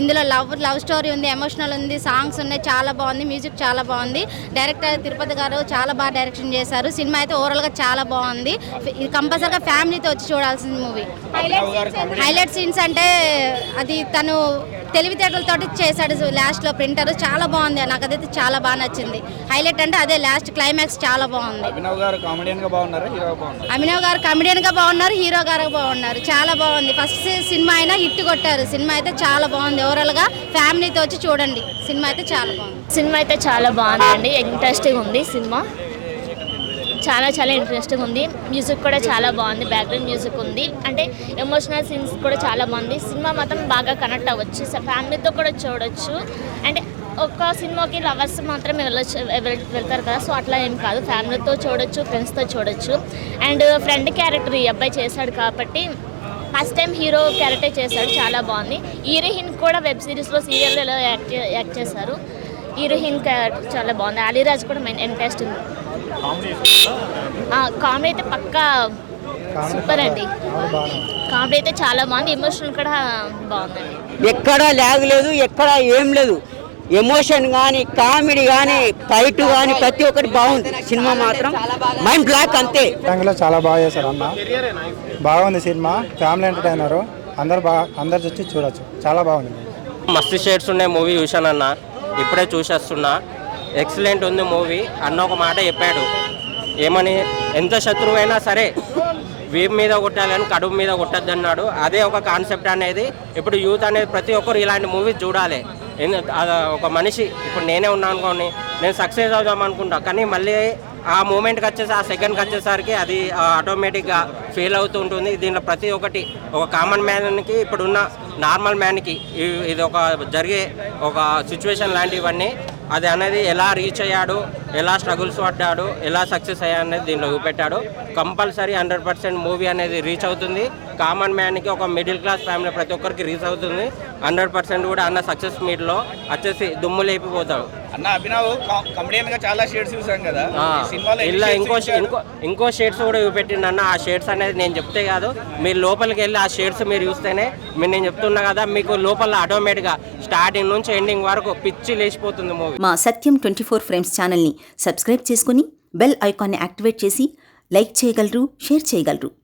ఇందులో love story ఉంది, emotional ఉంది, సాంగ్స్ ఉన్నాయి, చాలా బాగుంది, మ్యూజిక్ చాలా బాగుంది. డైరెక్టర్ తిరుపతి గారు చాలా బాగా డైరెక్షన్ చేశారు. సినిమా అయితే ఓవరాల్గా చాలా బాగుంది. ఇది కంపల్సరీగా ఫ్యామిలీతో వచ్చి చూడాల్సిన మూవీ. హైలైట్ సీన్స్ అంటే అది తను తెలివితేటలతోటి చేశాడు లాస్ట్లో ప్రింటర్, చాలా బాగుంది. నాకు అదైతే చాలా బాగా నచ్చింది. హైలైట్ అంటే అదే లాస్ట్ క్లైమాక్స్ చాలా బాగుంది. అభినవ్ గారు కామెడియన్ గా బాగున్నారు, హీరో గారు బాగున్నారు, చాలా బాగుంది. ఫస్ట్ సినిమా అయినా హిట్ కొట్టారు. సినిమా అయితే చాలా బాగుంది. ఓవరాల్ గా ఫ్యామిలీతో వచ్చి చూడండి. సినిమా అయితే చాలా బాగుంది. సినిమా అయితే చాలా బాగుందండి. ఇంట్రెస్టింగ్ ఉంది సినిమా, చాలా ఇంట్రెస్టింగ్ ఉంది. మ్యూజిక్ కూడా చాలా బాగుంది, బ్యాక్గ్రౌండ్ మ్యూజిక్ ఉంది. అంటే ఎమోషనల్ సీన్స్ కూడా చాలా బాగుంది. సినిమా మాత్రం బాగా కనెక్ట్ అవ్వచ్చు, ఫ్యామిలీతో కూడా చూడొచ్చు. అంటే ఒక్క సినిమాకి లవర్స్ మాత్రమే వెళ్తారు కదా, సో అట్లా ఏం కాదు, ఫ్యామిలీతో చూడొచ్చు, ఫ్రెండ్స్తో చూడొచ్చు. అండ్ ఫ్రెండ్ క్యారెక్టర్ ఈ అబ్బాయి చేశాడు కాబట్టి ఫస్ట్ టైం హీరో క్యారెక్టర్ చేశాడు, చాలా బాగుంది. హీరోయిన్ కూడా వెబ్ సిరీస్లో సీరియల్లో యాక్ట్ చేశారు. హీరోయిన్ చాలా బాగుంది. అలీరాజ్ కూడా ఇంట్రెస్టింగ్. కామెడీ అయితే పక్కా సూపర్ అండి. కామెడీ అయితే చాలా బాగుంది. ఎమోషనల్ కూడా బాగుందండి. ఎక్కడా ల్యాగ్ లేదు, ఎక్కడా ఏం లేదు. ఎమోషన్ కానీ, కామెడీ కానీ, ఫైట్ కానీ ప్రతి ఒక్కటి బాగుంది. సినిమా మాత్రం మైండ్ బ్లాక్ అంతే. చాలా బాగా చేశారు అన్న, బాగుంది సినిమా. ఫ్యామిలీ ఎంటర్టైనర్, అందరు వచ్చి చూడొచ్చు, చాలా బాగుంది. మస్తు షేడ్స్ ఉన్నాయి మూవీ చూశానన్న, ఇప్పుడే చూసేస్తున్నా. ఎక్సలెంట్ ఉంది మూవీ. అన్న ఒక మాట చెప్పాడు, ఏమని, ఎంత శత్రువైనా సరే వీపు మీద కొట్టాలని కడుపు మీద కొట్టద్దు అన్నాడు. అదే ఒక కాన్సెప్ట్ అనేది ఇప్పుడు యూత్ అనేది ప్రతి ఒక్కరు ఇలాంటి మూవీస్ చూడాలి. ఒక మనిషి, ఇప్పుడు నేనే ఉన్నాను అనుకోని, నేను సక్సెస్ అవుదాం అనుకుంటా, కానీ మళ్ళీ ఆ మూమెంట్కి వచ్చేసి ఆ సెకండ్కి వచ్చేసరికి అది ఆటోమేటిక్గా ఫెయిల్ అవుతూ ఉంటుంది. దీంట్లో ప్రతి ఒక్కటి ఒక కామన్ మ్యాన్కి, ఇప్పుడున్న నార్మల్ మ్యాన్కి ఇది ఒక జరిగే ఒక సిచ్యువేషన్ లాంటివన్నీ, అది అనేది ఎలా రీచ్ అయ్యాడు, ఎలా స్ట్రగుల్స్ పడ్డాడు, ఎలా సక్సెస్ అయ్యాడు అనేది దీంట్లో చూపెట్టాడు. కంపల్సరీ 100% మూవీ అనేది రీచ్ అవుతుంది. కామన్ మ్యాన్కి, ఒక మిడిల్ క్లాస్ ఫ్యామిలీ ప్రతి ఒక్కరికి రీచ్ అవుతుంది. 100% కూడా అన్న సక్సెస్ మీట్లో వచ్చేసి దుమ్ము లేపిపోతాడు. అన్న అభినవ్ కామెడియన్ గా చాలా షేడ్స్ చూసాం కదా, ఇలా ఇంకో షేడ్స్ కూడా చూపెట్టిండు అన్న. ఆ షేడ్స్ అనేది నేను చెప్తే కాదు, మీరు లోపలికి వెళ్ళి ఆ షేడ్స్ మీరు చూస్తేనే, నేను చెప్తున్నా కదా, మీకు లోపల ఆటోమేటిక్గా స్టార్టింగ్ నుంచి ఎండింగ్ వరకు పిచ్చి లేచిపోతుంది మూవీ. మా సత్యం 24 ఫ్రేమ్స్ ఛానల్ని సబ్స్క్రైబ్ చేసుకుని బెల్ ఐకాన్ని యాక్టివేట్ చేసి లైక్ చేయగలరు, షేర్ చేయగలరు.